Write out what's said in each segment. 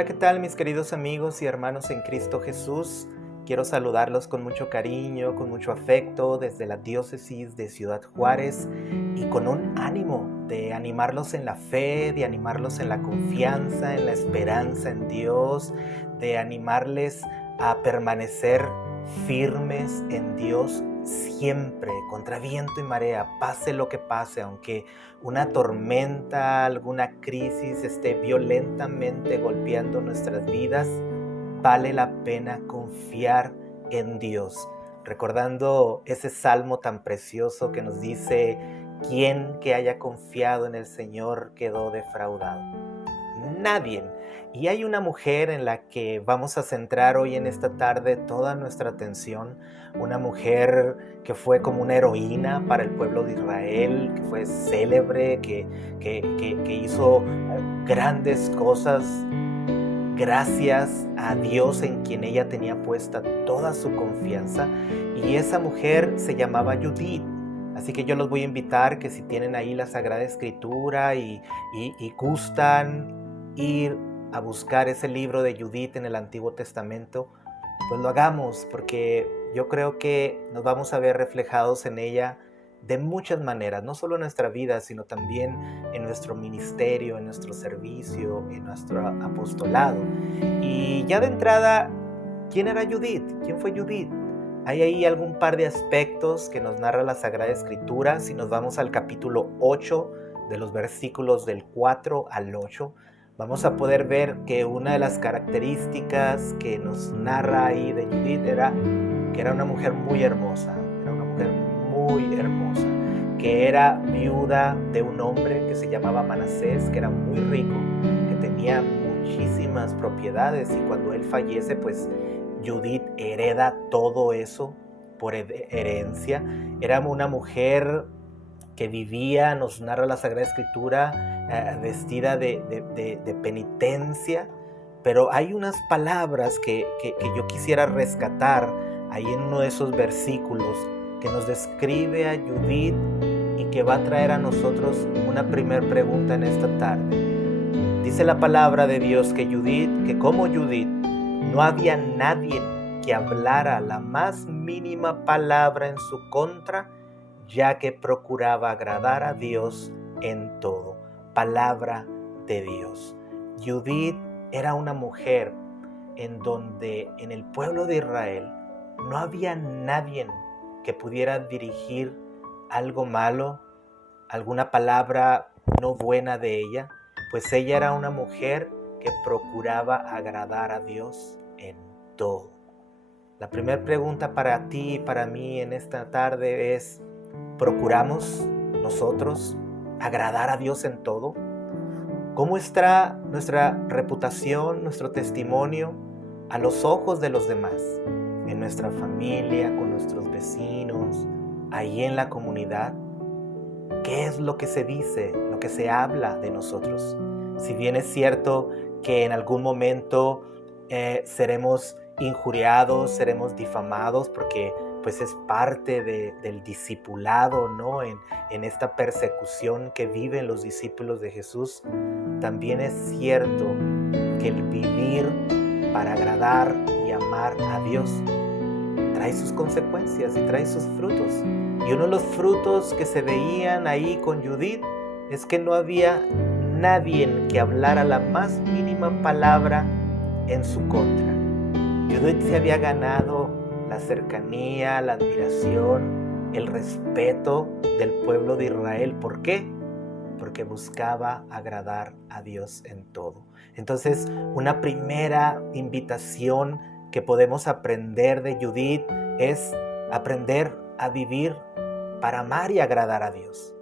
Hola, ¿qué tal mis queridos amigos y hermanos en Cristo Jesús? Quiero saludarlos con mucho cariño, con mucho afecto desde la diócesis de Ciudad Juárez y con un ánimo de animarlos en la fe, de animarlos en la confianza, en la esperanza en Dios, de animarles a permanecer firmes en Dios siempre, contra viento y marea, pase lo que pase, aunque una tormenta, alguna crisis esté violentamente golpeando nuestras vidas, vale la pena confiar en Dios. Recordando ese salmo tan precioso que nos dice: ¿quién que haya confiado en el Señor quedó defraudado? Nadie. Y hay una mujer en la que vamos a centrar hoy en esta tarde toda nuestra atención, una mujer que fue como una heroína para el pueblo de Israel, que fue célebre, que hizo grandes cosas gracias a Dios en quien ella tenía puesta toda su confianza, y esa mujer se llamaba Judith. Así que yo los voy a invitar que si tienen ahí la Sagrada Escritura y gustan ir a buscar ese libro de Judith en el Antiguo Testamento, pues lo hagamos, porque yo creo que nos vamos a ver reflejados en ella de muchas maneras, no solo en nuestra vida, sino también en nuestro ministerio, en nuestro servicio, en nuestro apostolado. Y ya de entrada, ¿quién era Judith? ¿Quién fue Judith? Hay ahí algún par de aspectos que nos narra la Sagrada Escritura. Si nos vamos al capítulo 8, de los versículos del 4 al 8, vamos a poder ver que una de las características que nos narra ahí de Judith era que era una mujer muy hermosa, que era viuda de un hombre que se llamaba Manasés, que era muy rico, que tenía muchísimas propiedades, y cuando él fallece, pues Judith hereda todo eso por herencia. Era una mujer que vivía, nos narra la Sagrada Escritura, vestida de penitencia, pero hay unas palabras que yo quisiera rescatar ahí en uno de esos versículos que nos describe a Judith y que va a traer a nosotros una primer pregunta en esta tarde. Dice la palabra de Dios que como Judith, no había nadie que hablara la más mínima palabra en su contra, ya que procuraba agradar a Dios en todo. Palabra de Dios. Judith era una mujer en donde en el pueblo de Israel no había nadie que pudiera dirigir algo malo, alguna palabra no buena de ella, pues ella era una mujer que procuraba agradar a Dios en todo. La primera pregunta para ti y para mí en esta tarde es: ¿procuramos nosotros agradar a Dios en todo? ¿Cómo está nuestra reputación, nuestro testimonio a los ojos de los demás? En nuestra familia, con nuestros vecinos, ahí en la comunidad. ¿Qué es lo que se dice, lo que se habla de nosotros? Si bien es cierto que en algún momento seremos injuriados, seremos difamados, porque pues es parte del discipulado, ¿no? En esta persecución que viven los discípulos de Jesús, también es cierto que el vivir para agradar y amar a Dios trae sus consecuencias y trae sus frutos. Y uno de los frutos que se veían ahí con Judith es que no había nadie que hablara la más mínima palabra en su contra. Judith se había ganado la cercanía, la admiración, el respeto del pueblo de Israel. ¿Por qué? Porque buscaba agradar a Dios en todo. Entonces, una primera invitación que podemos aprender de Judith es aprender a vivir para amar y agradar a Dios.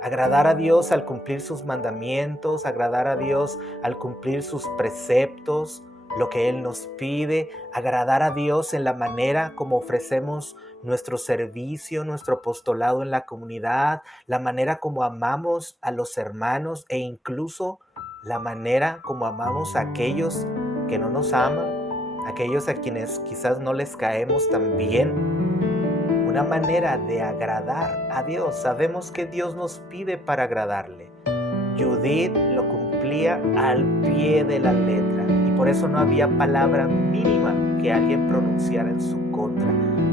Agradar a Dios al cumplir sus mandamientos, agradar a Dios al cumplir sus preceptos, lo que Él nos pide, agradar a Dios en la manera como ofrecemos nuestro servicio, nuestro apostolado en la comunidad, la manera como amamos a los hermanos e incluso la manera como amamos a aquellos que no nos aman, aquellos a quienes quizás no les caemos tan bien. Una manera de agradar a Dios. Sabemos que Dios nos pide para agradarle. Judith lo cumplía al pie de la letra. ¿Y por eso no había palabra mínima que alguien pronunciara en su contra.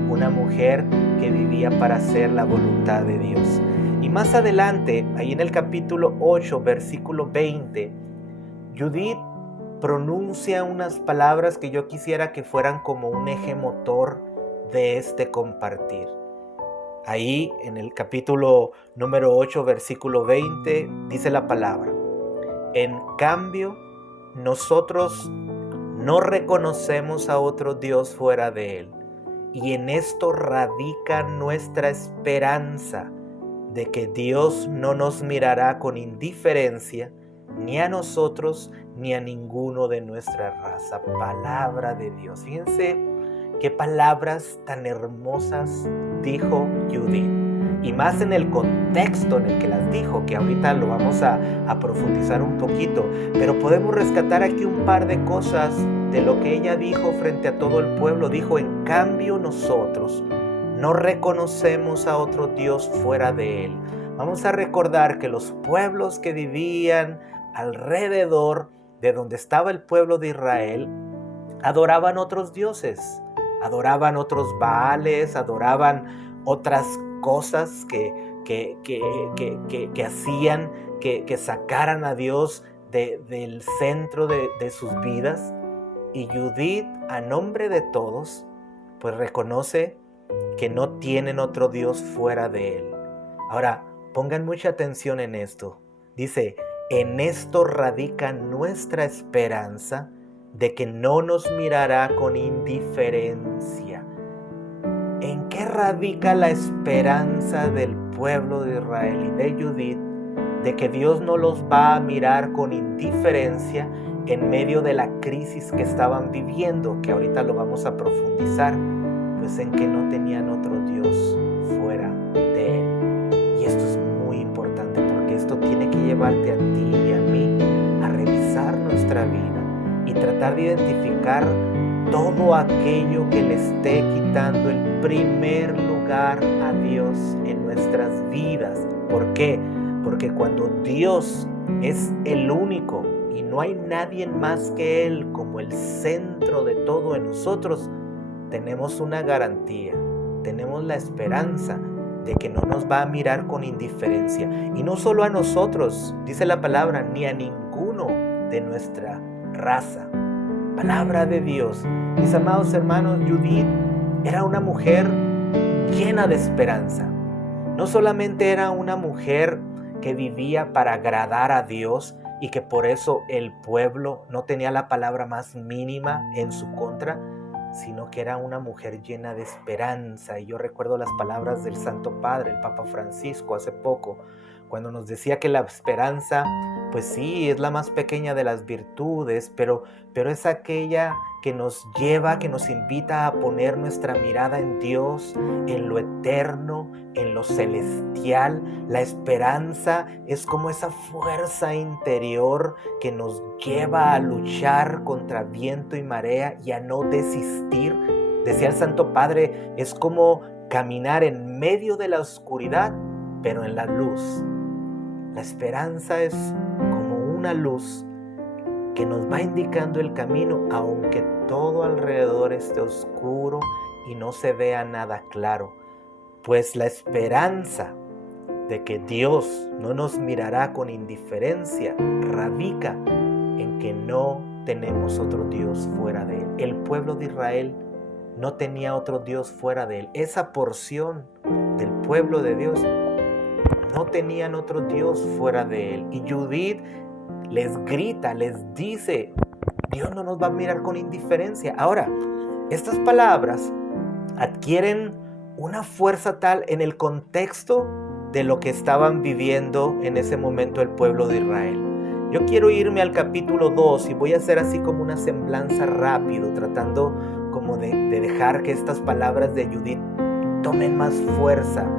Una mujer que vivía para hacer la voluntad de Dios. Y más adelante, ahí en el capítulo 8, versículo 20, Judith pronuncia unas palabras que yo quisiera que fueran como un eje motor de este compartir. Ahí en el capítulo número 8, versículo 20, dice la palabra: en cambio, nosotros no reconocemos a otro Dios fuera de Él, y en esto radica nuestra esperanza de que Dios no nos mirará con indiferencia, ni a nosotros ni a ninguno de nuestra raza. Palabra de Dios. Fíjense qué palabras tan hermosas dijo Judith, y más en el contexto en el que las dijo, que ahorita lo vamos a profundizar un poquito, pero podemos rescatar aquí un par de cosas de lo que ella dijo frente a todo el pueblo. Dijo: en cambio nosotros no reconocemos a otro Dios fuera de Él. Vamos a recordar que los pueblos que vivían alrededor de donde estaba el pueblo de Israel adoraban otros dioses, adoraban otros baales, adoraban otras cosas que hacían que sacaran a Dios del centro de sus vidas. Y Judith, a nombre de todos, pues reconoce que no tienen otro Dios fuera de Él. Ahora, pongan mucha atención en esto. Dice: en esto radica nuestra esperanza de que no nos mirará con indiferencia. ¿En qué radica la esperanza del pueblo de Israel y de Judith de que Dios no los va a mirar con indiferencia en medio de la crisis que estaban viviendo? Que ahorita lo vamos a profundizar. Pues en que no tenían otro Dios fuera de Él. Y esto es muy importante, porque esto tiene que llevarte a ti y a mí a revisar nuestra vida y tratar de identificar todo aquello que le esté quitando el primer lugar a Dios en nuestras vidas. ¿Por qué? Porque cuando Dios es el único y no hay nadie más que Él como el centro de todo en nosotros, tenemos una garantía, tenemos la esperanza de que no nos va a mirar con indiferencia. Y no solo a nosotros, dice la palabra, ni a ninguno de nuestra raza. Palabra de Dios. Mis amados hermanos, Judith era una mujer llena de esperanza. No solamente era una mujer que vivía para agradar a Dios y que por eso el pueblo no tenía la palabra más mínima en su contra, sino que era una mujer llena de esperanza. Y yo recuerdo las palabras del Santo Padre, el Papa Francisco, hace poco, cuando nos decía que la esperanza, pues sí, es la más pequeña de las virtudes, pero es aquella que nos lleva, que nos invita a poner nuestra mirada en Dios, en lo eterno, en lo celestial. La esperanza es como esa fuerza interior que nos lleva a luchar contra viento y marea y a no desistir. Decía el Santo Padre, es como caminar en medio de la oscuridad, pero en la luz. La esperanza es como una luz que nos va indicando el camino, aunque todo alrededor esté oscuro y no se vea nada claro. Pues la esperanza de que Dios no nos mirará con indiferencia radica en que no tenemos otro Dios fuera de Él. El pueblo de Israel no tenía otro Dios fuera de Él. Esa porción del pueblo de Dios no tenían otro Dios fuera de Él. Y Judith les grita, les dice, Dios no nos va a mirar con indiferencia. Ahora, estas palabras adquieren una fuerza tal en el contexto de lo que estaban viviendo en ese momento el pueblo de Israel. Yo quiero irme al capítulo 2 y voy a hacer así como una semblanza rápido, tratando como de dejar que estas palabras de Judith tomen más fuerza.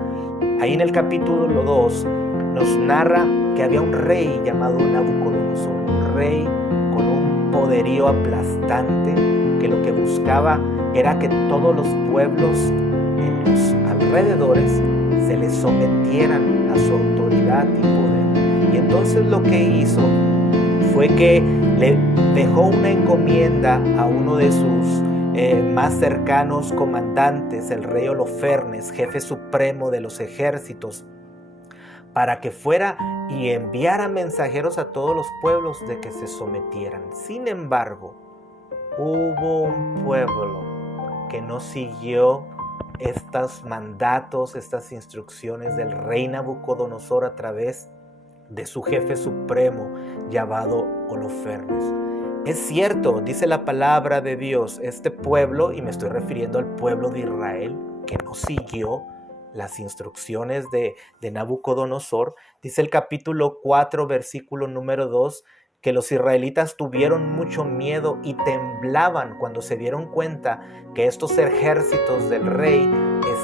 Ahí en el capítulo 2 nos narra que había un rey llamado Nabucodonosor, un rey con un poderío aplastante, que lo que buscaba era que todos los pueblos en los alrededores se les sometieran a su autoridad y poder. Y entonces lo que hizo fue que le dejó una encomienda a uno de sus más cercanos comandantes, el rey Holofernes, jefe supremo de los ejércitos, para que fuera y enviara mensajeros a todos los pueblos de que se sometieran. Sin embargo, hubo un pueblo que no siguió estos mandatos, estas instrucciones del rey Nabucodonosor a través de su jefe supremo llamado Holofernes. Es cierto, dice la palabra de Dios, este pueblo, y me estoy refiriendo al pueblo de Israel, que no siguió las instrucciones de Nabucodonosor, dice el capítulo 4, versículo número 2, que los israelitas tuvieron mucho miedo y temblaban cuando se dieron cuenta que estos ejércitos del rey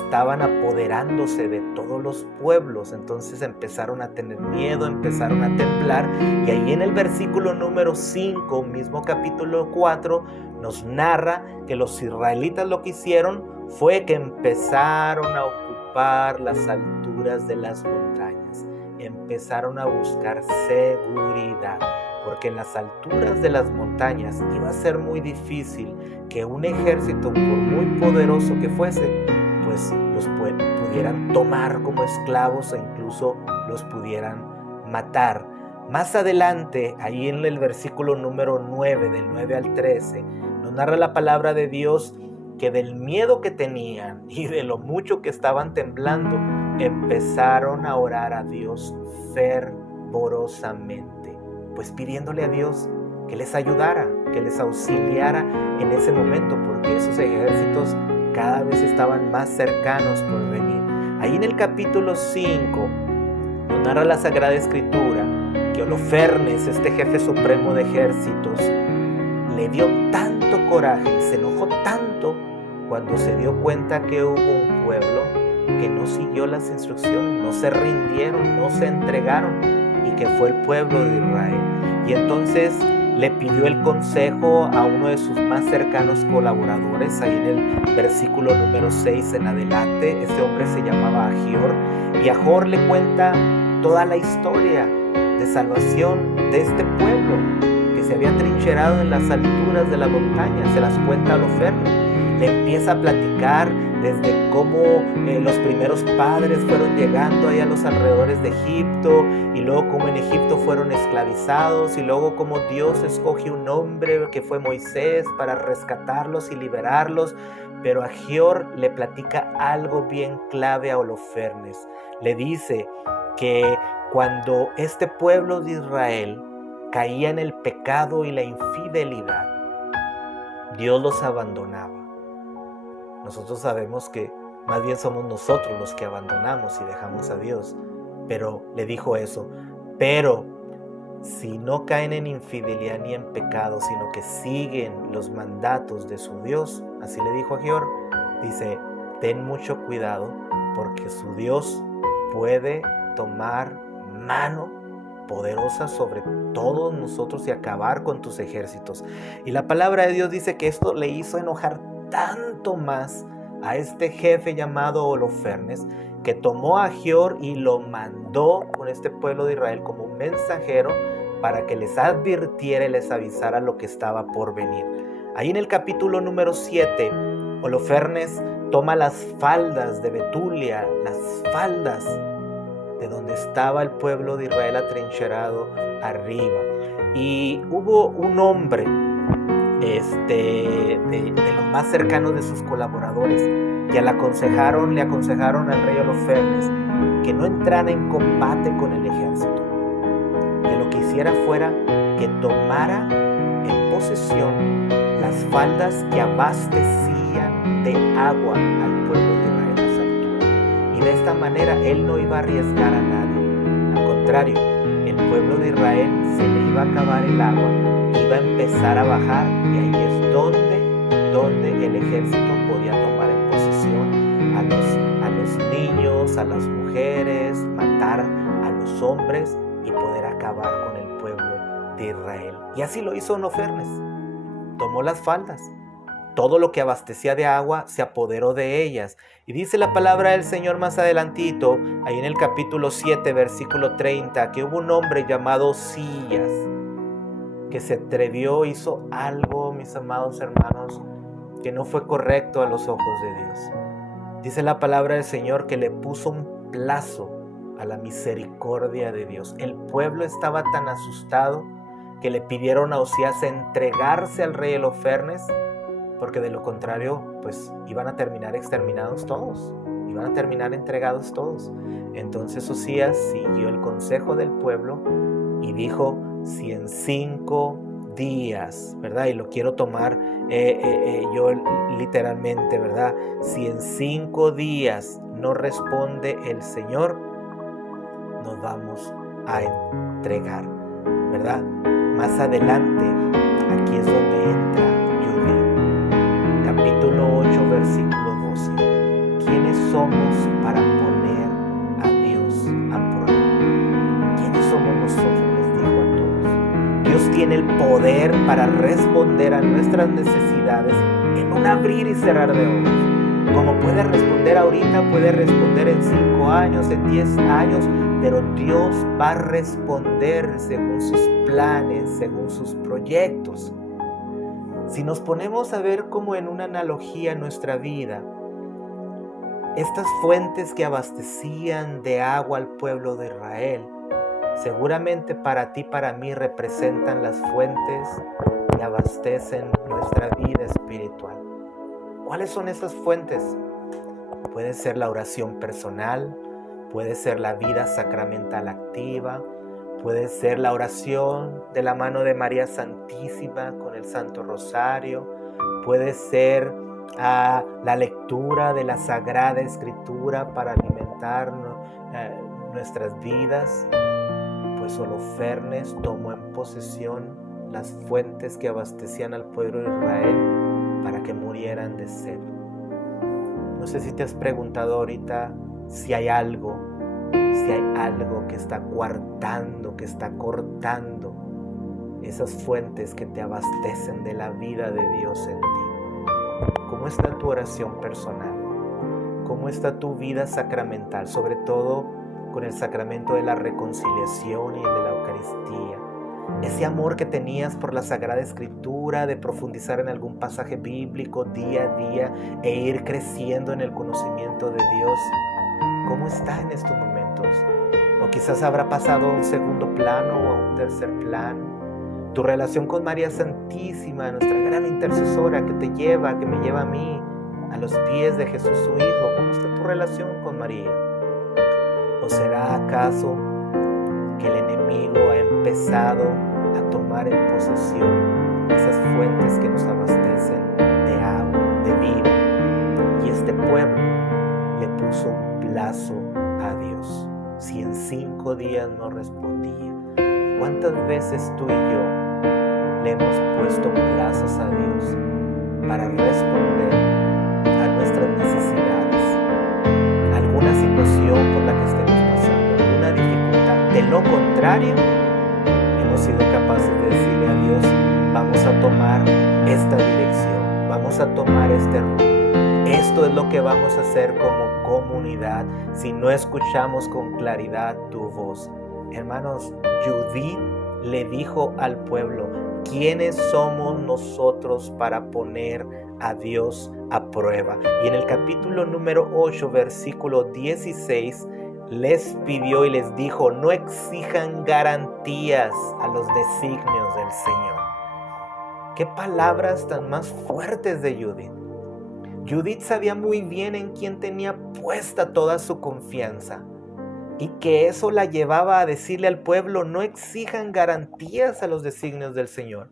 estaban apoderándose de todos los pueblos. Entonces empezaron a tener miedo, empezaron a temblar, y ahí en el versículo número 5, mismo capítulo 4, nos narra que los israelitas lo que hicieron fue que empezaron a ocupar las alturas de las montañas, empezaron a buscar seguridad, porque en las alturas de las montañas iba a ser muy difícil que un ejército, por muy poderoso que fuese, pues los pudieran tomar como esclavos e incluso los pudieran matar. Más adelante, ahí en el versículo número 9, del 9 al 13, nos narra la palabra de Dios que del miedo que tenían y de lo mucho que estaban temblando, empezaron a orar a Dios fervorosamente, pues pidiéndole a Dios que les ayudara, que les auxiliara en ese momento, porque esos ejércitos cada vez estaban más cercanos por venir. Ahí en el capítulo 5 nos narra la Sagrada Escritura que Holofernes, este jefe supremo de ejércitos, le dio tanto coraje y se enojó tanto cuando se dio cuenta que hubo un pueblo que no siguió las instrucciones, no se rindieron, no se entregaron, y que fue el pueblo de Israel. Y entonces le pidió el consejo a uno de sus más cercanos colaboradores, ahí en el versículo número 6 en adelante. Este hombre se llamaba Ahior, y Ahior le cuenta toda la historia de salvación de este pueblo que se había trincherado en las alturas de la montaña. Se las cuenta a Holofernes, le empieza a platicar desde cómo los primeros padres fueron llegando ahí a los alrededores de Egipto, y luego cómo en Egipto fueron esclavizados, y luego cómo Dios escoge un hombre que fue Moisés para rescatarlos y liberarlos. Pero Ahior le platica algo bien clave a Holofernes. Le dice que cuando este pueblo de Israel caía en el pecado y la infidelidad, Dios los abandonaba. Nosotros sabemos que más bien somos nosotros los que abandonamos y dejamos a Dios. Pero le dijo eso. Pero si no caen en infidelidad ni en pecado, sino que siguen los mandatos de su Dios, así le dijo a Ahior, dice, ten mucho cuidado, porque su Dios puede tomar mano poderosa sobre todos nosotros y acabar con tus ejércitos. Y la palabra de Dios dice que esto le hizo enojar tanto más a este jefe llamado Holofernes, que tomó a Ahior y lo mandó con este pueblo de Israel como un mensajero para que les advirtiera y les avisara lo que estaba por venir. Ahí en el capítulo número 7, Holofernes toma las faldas de Betulia, las faldas de donde estaba el pueblo de Israel atrincherado arriba. Y hubo un hombre de los más cercanos de sus colaboradores que le aconsejaron al rey Holofernes que no entrara en combate con el ejército, que lo que hiciera fuera que tomara en posesión las faldas que abastecían de agua al pueblo de Israel a esa altura. Y de esta manera él no iba a arriesgar a nadie. Al contrario, el pueblo de Israel se le iba a acabar el agua, iba a empezar a bajar, y ahí es donde el ejército podía tomar en posesión a los niños, a las mujeres, matar a los hombres y poder acabar con el pueblo de Israel. Y así lo hizo Holofernes. Tomó las faldas, todo lo que abastecía de agua se apoderó de ellas. Y dice la palabra del Señor más adelantito, ahí en el capítulo 7, versículo 30, que hubo un hombre llamado Sillas, que se atrevió, hizo algo, mis amados hermanos, que no fue correcto a los ojos de Dios. Dice la palabra del Señor que le puso un plazo a la misericordia de Dios. El pueblo estaba tan asustado que le pidieron a Osías entregarse al rey Holofernes, porque de lo contrario, pues iban a terminar exterminados todos, iban a terminar entregados todos. Entonces Osías siguió el consejo del pueblo y dijo, si en 5 días, ¿verdad? Y lo quiero tomar yo literalmente, ¿verdad? Si en 5 días no responde el Señor, nos vamos a entregar, ¿verdad? Más adelante, aquí es donde entra Judith. Capítulo 8, versículo 12. ¿Quiénes somos para poner a Dios a prueba? ¿Quiénes somos nosotros? Les dijo a todos. Dios tiene el poder para responder a nuestras necesidades en un abrir y cerrar de ojos. Como puede responder ahorita, puede responder en 5 años, en 10 años, pero Dios va a responder según sus planes, según sus proyectos. Si nos ponemos a ver como en una analogía en nuestra vida, estas fuentes que abastecían de agua al pueblo de Israel, seguramente para ti, para mí, representan las fuentes que abastecen nuestra vida espiritual. ¿Cuáles son esas fuentes? Puede ser la oración personal, puede ser la vida sacramental activa, puede ser la oración de la mano de María Santísima con el Santo Rosario, puede ser la lectura de la Sagrada Escritura para alimentar nuestras vidas. Pues Holofernes tomó en posesión las fuentes que abastecían al pueblo de Israel para que murieran de sed. No sé si te has preguntado ahorita si hay algo que está coartando, que está cortando esas fuentes que te abastecen de la vida de Dios en ti. ¿Cómo está tu oración personal? ¿Cómo está tu vida sacramental? Sobre todo con el sacramento de la reconciliación y el de la Eucaristía. Ese amor que tenías por la Sagrada Escritura, de profundizar en algún pasaje bíblico día a día e ir creciendo en el conocimiento de Dios. ¿Cómo está en estos momentos? O quizás habrá pasado a un segundo plano o a un tercer plano. Tu relación con María Santísima, nuestra gran intercesora que me lleva a mí, a los pies de Jesús su Hijo. ¿Cómo está tu relación con María? ¿O será acaso que el enemigo ha empezado a tomar en posesión esas fuentes que nos abastecen de agua, de vida? Y este pueblo le puso un plazo a Dios. Si en 5 días no respondía. ¿Cuántas veces tú y yo le hemos puesto plazos a Dios para responder a nuestras necesidades? Alguna situación por la que estemos pasando, alguna dificultad. De lo contrario, hemos sido capaces de decirle a Dios, vamos a tomar esta dirección, vamos a tomar este rumbo. Esto es lo que vamos a hacer como comunidad si no escuchamos con claridad tu voz. Hermanos, Judith le dijo al pueblo, ¿quiénes somos nosotros para poner a Dios a prueba? Y en el capítulo número 8, versículo 16, les pidió y les dijo, no exijan garantías a los designios del Señor. Qué palabras tan más fuertes de Judith. Judith sabía muy bien en quién tenía puesta toda su confianza y que eso la llevaba a decirle al pueblo, no exijan garantías a los designios del Señor.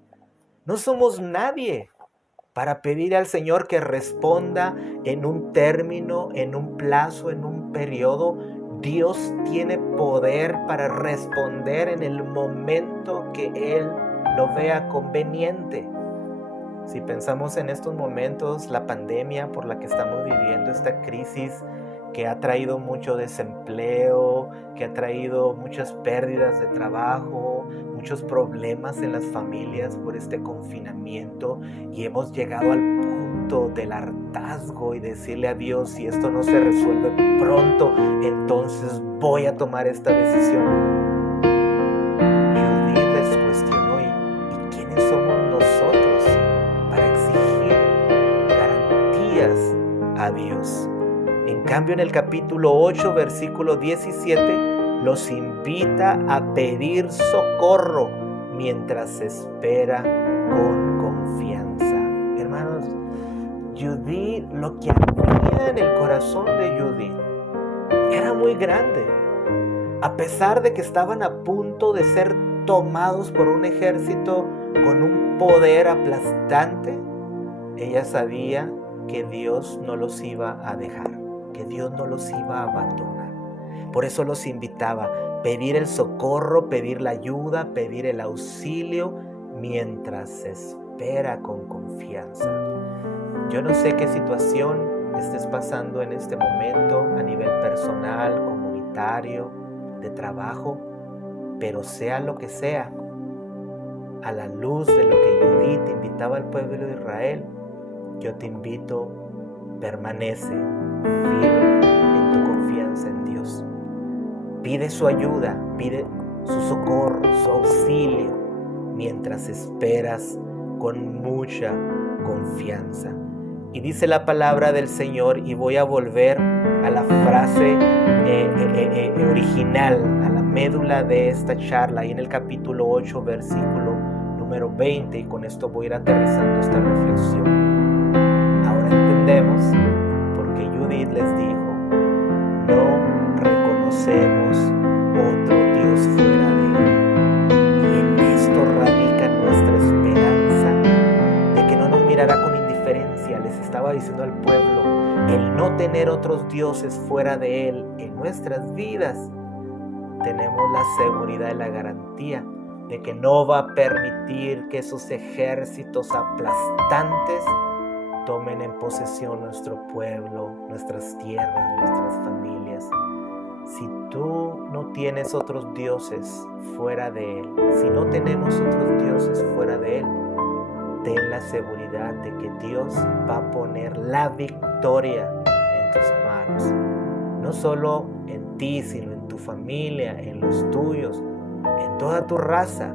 No somos nadie para pedir al Señor que responda en un término, en un plazo, en un periodo. Dios tiene poder para responder en el momento que Él lo vea conveniente. Si pensamos en estos momentos, la pandemia por la que estamos viviendo, esta crisis que ha traído mucho desempleo, que ha traído muchas pérdidas de trabajo, muchos problemas en las familias por este confinamiento, y hemos llegado al punto del hartazgo y decirle a Dios, si esto no se resuelve pronto, entonces voy a tomar esta decisión. Judith les cuestionó, ¿y a Dios. En cambio, en el capítulo 8, versículo 17, los invita a pedir socorro mientras espera con confianza. Hermanos, Judith, lo que había en el corazón de Judith era muy grande. A pesar de que estaban a punto de ser tomados por un ejército con un poder aplastante, ella sabía que Dios no los iba a dejar, que Dios no los iba a abandonar. Por eso los invitaba a pedir el socorro, pedir la ayuda, pedir el auxilio mientras se espera con confianza. Yo no sé qué situación estés pasando en este momento a nivel personal, comunitario, de trabajo, pero sea lo que sea, a la luz de lo que Judith invitaba al pueblo de Israel, yo te invito, permanece firme en tu confianza en Dios. Pide su ayuda, pide su socorro, su auxilio, mientras esperas con mucha confianza. Y dice la palabra del Señor, y voy a volver a la frase original, a la médula de esta charla, ahí en el capítulo 8, versículo número 20, y con esto voy a ir aterrizando esta reflexión. Ahora entendemos por qué Judith les dijo: no reconocemos otro Dios fuera de Él. Y en esto radica nuestra esperanza de que no nos mirará con indiferencia. Les estaba diciendo al pueblo, el no tener otros dioses fuera de Él en nuestras vidas, tenemos la seguridad y la garantía de que no va a permitir que esos ejércitos aplastantes tomen en posesión nuestro pueblo, nuestras tierras, nuestras familias. Si tú no tienes otros dioses fuera de Él, si no tenemos otros dioses fuera de Él, ten la seguridad de que Dios va a poner la victoria en tus manos. No solo en ti, sino en tu familia, en los tuyos, en toda tu raza.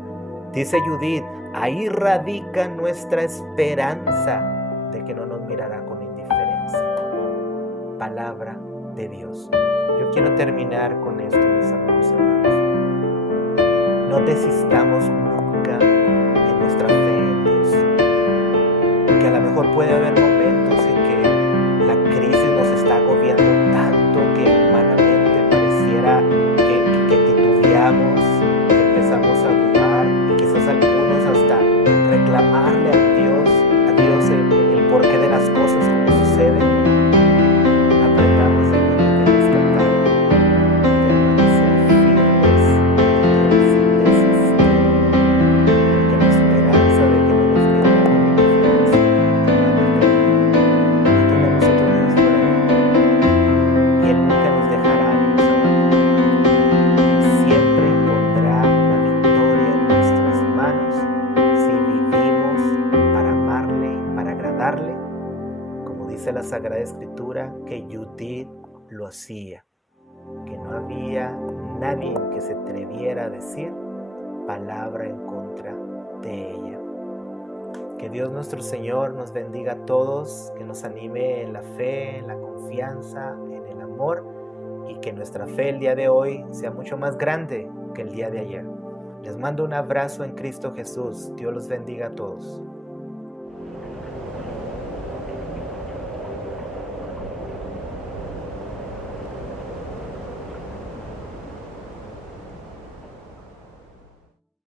Dice Judith, ahí radica nuestra esperanza de que no nos mirará con indiferencia. Palabra de Dios. Yo quiero terminar con esto, mis amados hermanos. No desistamos nunca de nuestra fe en Dios. Que a lo mejor puede haber momentos en que la crisis nos está agobiando tanto que humanamente pareciera que titubeamos, que empezamos a dudar y quizás algunos hasta reclamarle a Dios el porqué de las cosas como suceden. Aprendamos de rescatar, permanecer firmes, sin desistir, porque la esperanza de que no nos mirará con indiferencia no tenemos otro Dios fuera de Él. Y Él nunca nos dejará ni nos abandonará. Siempre pondrá la victoria en nuestras manos si vivimos para amarle y para agradarle, como dice la Sagrada Escritura, que Judith lo hacía, que no había nadie que se atreviera a decir palabra en contra de ella. Que Dios nuestro Señor nos bendiga a todos, que nos anime en la fe, en la confianza, en el amor, y que nuestra fe el día de hoy sea mucho más grande que el día de ayer. Les mando un abrazo en Cristo Jesús. Dios los bendiga a todos.